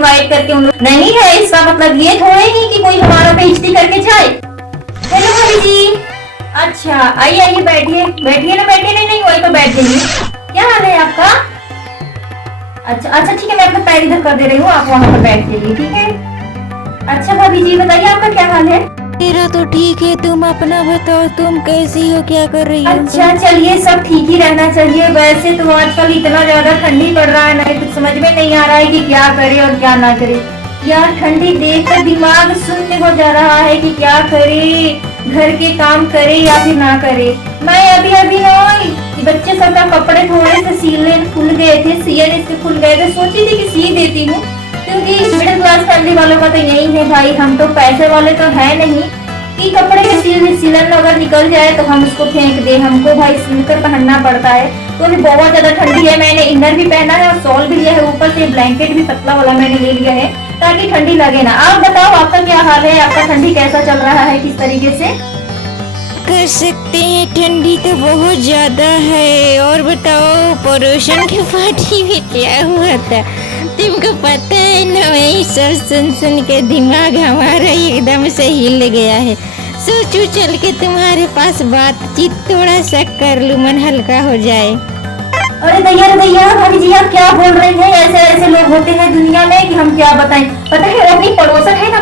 Invite करके उन लोग नहीं है, इसका मतलब ये थोड़े ही कि कोई हमारा बेइज्जती करके जाए। हेलो भाभी जी। अच्छा आइए आइए बैठिए, बैठिए ना, बैठिए। नहीं नहीं वही तो बैठ गई। क्या हाल है आपका? अच्छा अच्छा ठीक है, मैं अपना पैर इधर कर दे रही हूँ, आप वहाँ पर बैठ जाइए, ठीक है। अच्छा भाभी जी बताइए आपका क्या हाल है? मेरा तो ठीक है, तुम अपना बताओ, तुम कैसी हो, क्या कर रही हो? अच्छा चलिए, सब ठीक ही रहना चाहिए। वैसे तो आजकल इतना ज्यादा ठंडी पड़ रहा है ना, कुछ समझ में नहीं आ रहा है कि क्या करे और क्या ना करे। यार ठंडी देख कर दिमाग शून्य हो जा रहा है कि क्या करे, घर के काम करे या फिर ना करे। मैं अभी अभी ना कि बच्चे सबका कपड़े थोड़े से सिलने खुल गए थे, सियन इसके खुल गए थे, सोची थी कि सी देती हूँ, क्योंकि मिडिल क्लास फैमिली वालों का तो यही है भाई, हम तो पैसे वाले तो है नहीं कि कपड़े के सिलन अगर निकल जाए तो हम उसको फेंक दे, हमको भाई सिलकर पहनना पड़ता है। तो अभी बहुत ज्यादा ठंडी है, मैंने इनर भी पहना है और शॉल भी लिया है, ऊपर से ब्लैंकेट भी पतला वाला मैंने ले लिया है ताकि ठंडी लगे ना। आप बताओ आपका क्या हाल है, आपका ठंडी कैसा चल रहा है, किस तरीके से? कर सकते हैं, ठंडी तो बहुत ज्यादा है। और बताओ पड़ोसन की पार्टी में क्या हुआ था, तुमको पता है ना? वही सब सुन सुन के दिमाग हमारा एकदम से हिल गया है। सोचू चल के तुम्हारे पास बातचीत थोड़ा सा कर लूं, मन हल्का हो जाए। अरे दैया भाभी जी आप क्या बोल रही हैं? ऐसे ऐसे लोग होते हैं दुनिया में कि हम क्या बताएं। पता है वो अपनी पड़ोसन है ना,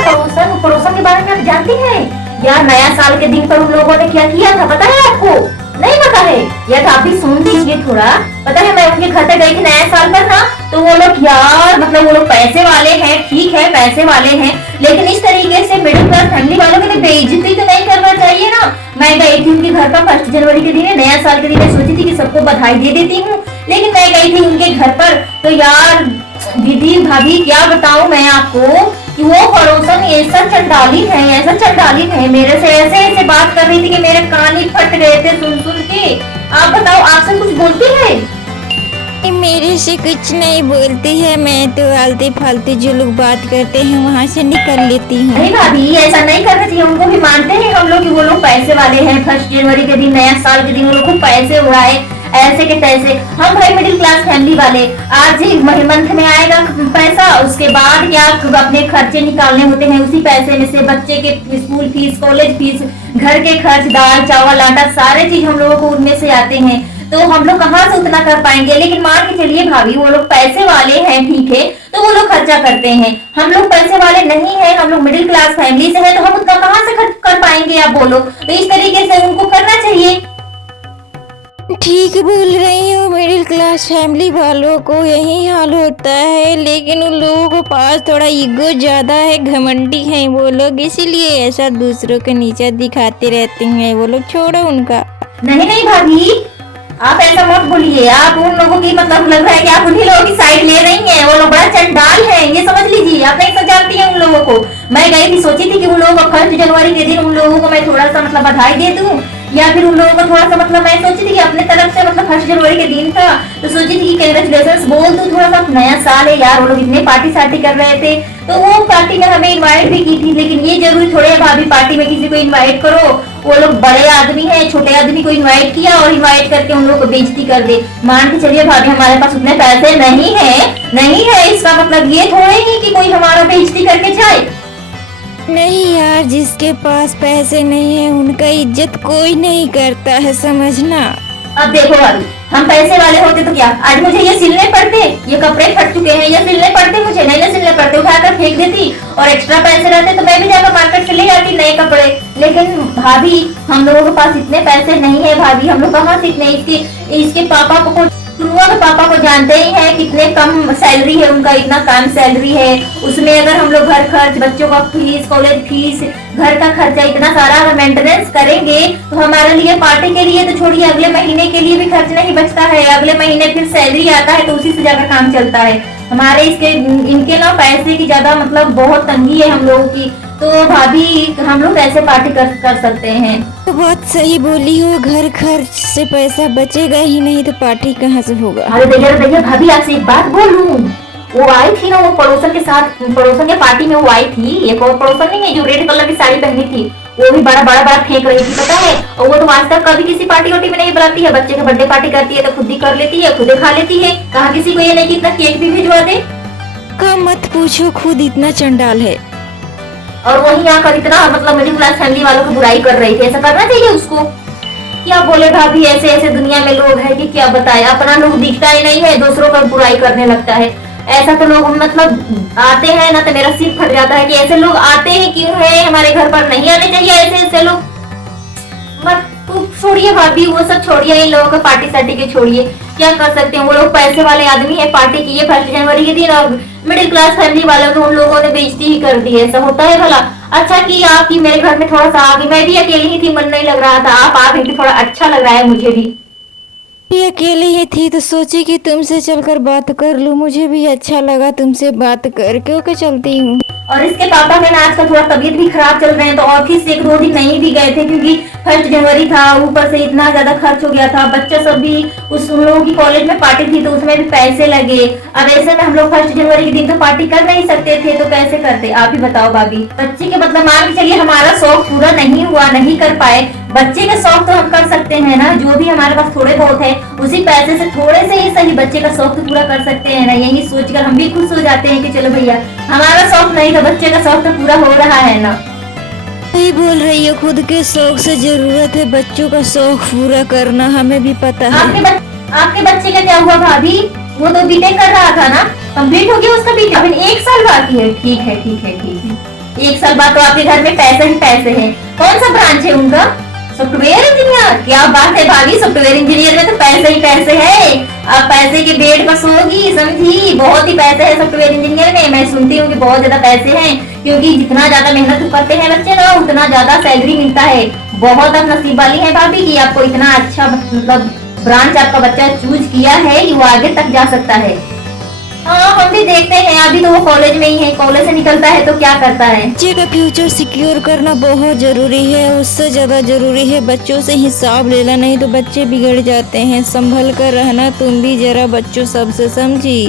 पड़ोसन के बारे में आप जानती हैं? यार नया साल के दिन पर उन लोगों ने क्या किया था पता है आपको? नहीं पता है? यार आप भी सुन लीजिए थोड़ा। पता है मैं उनके घर पे गई थी नया साल पर ना, तो वो लोग यार मतलब वो लोग पैसे वाले हैं, ठीक है पैसे वाले हैं, लेकिन इस तरीके से मिडिल क्लास फैमिली वालों की बेइज्जती तो नहीं करना चाहिए ना। मैं गई थी उनके घर पर 1 जनवरी के दिन, नया साल के दिन, सोची थी कि सबको बधाई दे देती हूँ, लेकिन मैं गई थी उनके घर पर तो यार दीदी भाभी क्या बताऊं मैं आपको कि वो पड़ोसन ऐसा चंडाली है, मेरे से ऐसे ऐसे बात कर रही थी कि मेरे कान ही फट गए थे सुन सुन के। आप बताओ आपसे कुछ बोलती है? मेरे से कुछ नहीं बोलती है, मैं तो आलते फालतू जो लोग बात करते हैं वहाँ से निकल लेती हूँ। नहीं भाभी ऐसा नहीं करना चाहिए, उनको भी मानते हैं हम लोग कि वो लोग पैसे वाले हैं, 1 जनवरी के दिन नया साल के दिन वो लोग खूब पैसे उड़ाए ऐसे के तैसे। हम भाई मिडिल क्लास फैमिली वाले, आज ही मंथ में आएगा पैसा, उसके बाद क्या अपने खर्चे निकालने होते हैं, उसी पैसे में से बच्चे के स्कूल फीस, कॉलेज फीस, घर के खर्च, दाल चावल आटा सारे चीज हम लोगों को उनमें से आते हैं, तो हम लोग कहाँ से उतना कर पाएंगे। लेकिन मान के चलिए भाभी वो लोग पैसे वाले हैं, ठीक है, तो वो लोग खर्चा करते हैं, हम लोग पैसे वाले नहीं है, हम लोग मिडिल क्लास फैमिली से है, तो हम उतना कहाँ से खर्च कर पाएंगे आप बोलो। तो इस तरीके से उनको करना चाहिए। ठीक बोल रही हूँ, मिडिल क्लास फैमिली वालों को यही हाल होता है, लेकिन उन लोगों के पास थोड़ा ईगो ज्यादा है, घमंडी हैं वो लोग, इसीलिए ऐसा दूसरों के नीचे दिखाते रहते हैं वो लोग, छोड़ो उनका। नहीं भाभी आप ऐसा मत बोलिए, आप उन लोगों की मतलब लग रहा है कि आप उन्हीं लोगों की साइड ले रही हैं, वो लोग बड़ा चंडाल है ये समझ लीजिए, आप नहीं जानती हैं उन लोगों को। मैं गई थी, सोची थी कि उन लोगों को 1 जनवरी के दिन उन लोगों को मैं थोड़ा सा मतलब बधाई दे दूं, या फिर उन लोगों को थोड़ा सा मतलब मैं सोची थी कि अपने तरफ से मतलब 1 जनवरी के दिन था तो सोची थी कि कांग्रेचुलेशंस बोल दूं, थोड़ा सा नया साल है यार, वो लोग इतने पार्टी सार्टी कर रहे थे, तो वो पार्टी में हमें इनवाइट भी की थी। लेकिन ये जरूरी थोड़े है भाभी पार्टी में किसी को इनवाइट करो, वो लोग बड़े आदमी हैं, छोटे आदमी को इनवाइट किया और इनवाइट करके उन लोगों को बेइज्जती कर दे। मान के चलिए भाभी हमारे पास उतने पैसे नहीं है, इसका मतलब ये थोड़े ही कि कोई हमारा बेइज्जती करके जाए। नहीं यार, जिसके पास पैसे नहीं है उनका इज्जत कोई नहीं करता है, समझना। अब देखो भाभी हम पैसे वाले होते तो क्या आज मुझे ये सिलने पड़ते, ये कपड़े फट चुके हैं ये सिलने पड़ते, मुझे नहीं सिलने पड़ते, उठाकर फेंक देती, और एक्स्ट्रा पैसे रहते तो मैं भी जाकर मार्केट से ले आती नए कपड़े। लेकिन भाभी हम लोगों के पास इतने पैसे नहीं है भाभी, हम लोग कहाँ से इतने, इसके पापा को पापा को जानते ही हैं कितने कम सैलरी है उनका, इतना कम सैलरी है, उसमें अगर हम लोग घर खर्च, बच्चों का फीस, कॉलेज फीस, घर का खर्चा, इतना सारा अगर मेंटेनेंस करेंगे तो हमारे लिए पार्टी के लिए तो छोड़िए अगले महीने के लिए भी खर्च नहीं बचता है, अगले महीने फिर सैलरी आता है तो उसी से जाकर काम चलता है हमारे। इनके ना पैसे की ज्यादा मतलब बहुत तंगी है हम लोगों की, तो भाभी हम लोग ऐसे पार्टी कर सकते हैं। तो बहुत सही बोली हो, घर खर्च से पैसा बचेगा ही नहीं तो पार्टी कहाँ से होगा। अरे दैया भाभी आपसे एक बात बोलूं, वो आई थी ना वो पड़ोसन के साथ, पड़ोसन के पार्टी में वो आई थी, एक और पड़ोसन नहीं है जो रेड कलर की साड़ी पहनी थी, वो भी बड़ा फेंक रही थी पता है, और वो तो आज तक कभी किसी पार्टी वार्टी में नहीं बुलाती है, बच्चे का बर्थडे पार्टी करती है तो खुद ही कर लेती है, खुद ही खा लेती है, कहाँ किसी को ये नहीं कि इतना केक भी भिजवा दे। का मत पूछो, खुद इतना चंडाल है। और वही आकर इतना मतलब मिडिल क्लास फैमिली वालों की बुराई कर रही थी। ऐसा करना चाहिए उसको? क्या बोले भाभी, ऐसे ऐसे दुनिया में लोग हैं कि क्या बताए, अपना लोग दिखता ही नहीं है, दूसरों का बुराई करने लगता है। ऐसा तो लोग मतलब आते हैं ना तो मेरा सिर फट जाता है कि ऐसे लोग आते हैं क्यों है, हमारे घर पर नहीं आने चाहिए ऐसे ऐसे लोग। मत छोड़िए भाभी, वो सब छोड़िए, इन लोगों का पार्टी सार्टी के छोड़िए, क्या कर सकते हैं। वो लोग पैसे वाले आदमी है, पार्टी की 1 जनवरी के दिन, और मिडिल क्लास फैमिली वालों को उन लोगों ने बेइज्जती ही कर दी। ऐसा होता है भला? अच्छा कि आपकी मेरे घर में थोड़ा सा आ गई, मैं भी अकेली ही थी, मन नहीं लग रहा था, आप आ गई थी, थोड़ा अच्छा लग रहा है मुझे भी। ये अकेले ही थी तो सोची कि तुमसे चलकर बात कर लूं, मुझे भी अच्छा लगा तुमसे बात करके। ओके, चलती हूँ। और इसके पापा के ना आजकल थोड़ा तबीयत भी खराब चल रहे हैं, तो ऑफिस से 1-2 दिन नहीं भी गए थे क्योंकि 1 जनवरी था, ऊपर से इतना ज्यादा खर्च हो गया था। बच्चा सब भी उन लोगों की कॉलेज में पार्टी थी तो उसमें भी पैसे लगे। अब ऐसे में हम लोग 1 जनवरी के दिन तो पार्टी कर नहीं सकते थे, तो कैसे करते आप ही बताओ भाभी। बच्चे के मतलब मान के चलिए हमारा शौक पूरा नहीं हुआ, नहीं कर पाए, बच्चे का शौक तो हम कर सकते हैं ना, जो भी हमारे पास थोड़े बहुत है उसी पैसे से थोड़े से ही सही बच्चे का शौक तो पूरा कर सकते हैं ना। यही सोचकर हम भी खुश हो जाते हैं कि चलो भैया हमारा शौक नहीं था, बच्चे का शौक तो पूरा हो रहा है ना। सही बोल रही हो, खुद के शौक से जरूरत है बच्चों का शौक पूरा करना, हमें भी पता है। आपके बच्चे का क्या हुआ भाभी? वो तो बीटेक कर रहा था ना, कंप्लीट हो गया उसका बीटेक, अभी 1 साल बाकी है। ठीक है ठीक है ठीक है, 1 साल बाद तो आपके घर में पैसे ही पैसे हैं। कौन सा ब्रांच है उनका? Software engineer. क्या बात है भाभी, सॉफ्टवेयर इंजीनियर में तो पैसे ही पैसे है। अब पैसे के बेड पर सोगी, समझी, बहुत ही पैसे है सॉफ्टवेयर इंजीनियर में। मैं सुनती हूँ कि बहुत ज्यादा पैसे हैं, क्योंकि जितना ज्यादा मेहनत करते हैं बच्चे ना उतना ज्यादा सैलरी मिलता है। बहुत आप नसीब वाली है भाभी कि आपको इतना अच्छा मतलब ब्रांच आपका बच्चा चूज किया है कि वो आगे तक जा सकता है। हाँ, हम भी देखते हैं, अभी तो वो कॉलेज में ही है, कॉलेज से निकलता है तो क्या करता है। बच्चे का फ्यूचर सिक्योर करना बहुत जरूरी है, उससे ज्यादा जरूरी है बच्चों से हिसाब लेना, नहीं तो बच्चे बिगड़ जाते हैं। संभल कर रहना तुम भी जरा बच्चों सबसे, समझी।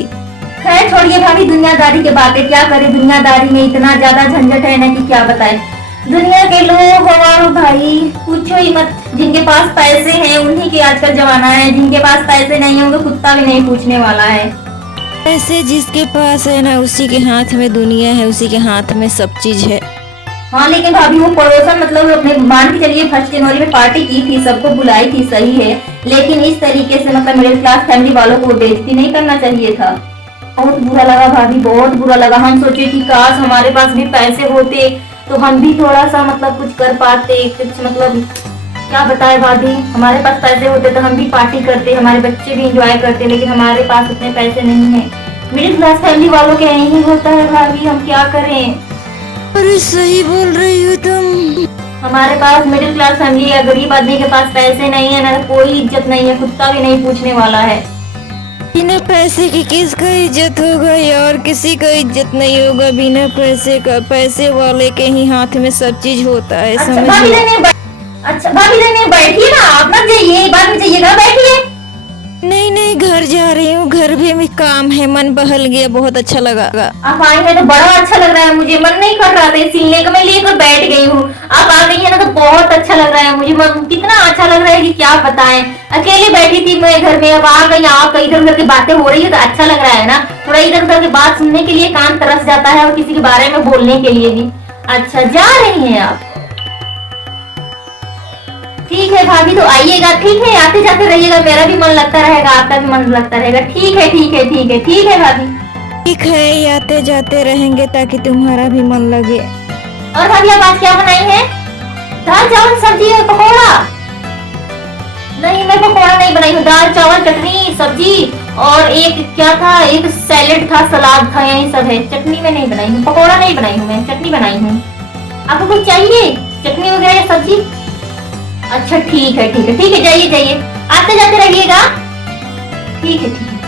खैर छोड़िए भाभी दुनियादारी के बातें, क्या करें, दुनियादारी में इतना ज्यादा झंझट है ना कि क्या बताएं। दुनिया के लोग और भाई पूछो ही मत, जिनके पास पैसे हैं उन्हीं के आजकल जमाना है, जिनके पास पैसे नहीं होंगे कुत्ता भी नहीं पूछने वाला है। ऐसे जिसके पास है ना उसी के हाथ में दुनिया है, उसी के हाथ में सब चीज है। हाँ लेकिन भाभी वो पड़ोसन मतलब अपने मान के चलिए 1 जनवरी में पार्टी की थी, सबको बुलाई थी, सही है, लेकिन इस तरीके से मतलब मिडिल क्लास फैमिली वालों को बेइज्जती नहीं करना चाहिए था। बहुत बुरा लगा भाभी, बहुत बुरा लगा। हम सोचे कि काश हमारे पास भी पैसे होते तो हम भी थोड़ा सा मतलब कुछ कर पाते, कुछ मतलब क्या बताए भाभी, हमारे पास पैसे होते तो हम भी पार्टी करते, हमारे बच्चे भी एंजॉय करते, लेकिन हमारे पास उतने पैसे नहीं है। मिडिल क्लास फैमिली वालों के यही होता है भाभी, हम क्या करें। अरे सही बोल रही हो तुम। हमारे पास मिडिल क्लास फैमिली है, गरीब आदमी के पास पैसे नहीं है ना, कोई इज्जत नहीं है, कुत्ता भी नहीं पूछने वाला है। बिना पैसे की किसका इज्जत होगा यार, किसी का इज्जत नहीं होगा बिना पैसे का। पैसे वाले के ही हाथ में सब चीज होता है। अच्छा भाभी नहीं बैठिए ना, आप मत जाइए, बाद में जाइएगा, बैठिए। नहीं नहीं, घर जा रही हूँ, घर भी में काम है, मन बहल गया, बहुत अच्छा लगा। आप आई है तो बड़ा अच्छा लग रहा है, मुझे मन नहीं कर रहा था सिलने का, मैं लेकर बैठ गई हूँ। आप आ गई है ना तो बहुत अच्छा लग रहा है मुझे, मन कितना अच्छा लग रहा है कि क्या बताएं। अकेले बैठी थी मैं घर में, अब आ गई, आप इधर उधर की बातें हो रही है तो अच्छा लग रहा है ना, थोड़ा इधर उधर की बात सुनने के लिए कान तरस जाता है और किसी के बारे में बोलने के लिए भी। अच्छा जा रही है आप, ठीक है भाभी, तो आइएगा, ठीक है, आते जाते रहिएगा, मेरा भी मन लगता रहेगा, आपका भी मन लगता रहेगा। ठीक है ठीक है ठीक है ठीक है भाभी। ठीक है, आते जाते रहेंगे ताकि तुम्हारा भी मन लगे। और भाभी आप आज क्या बनाई है? दाल चावल सब्जी और पकौड़ा? नहीं मैं पकौड़ा नहीं बनाई हूँ, दाल चावल चटनी सब्जी और एक क्या था, एक सैलेड था, सलाद था, यही सब है। चटनी में नहीं बनाई हूँ, पकौड़ा नहीं बनाई हूँ, मैं चटनी बनाई हूँ। आपको कुछ चाहिए चटनी वगैरह या सब्जी? अच्छा ठीक है ठीक है ठीक है, जाइए जाइए, आते जाते रहिएगा। ठीक है ठीक है।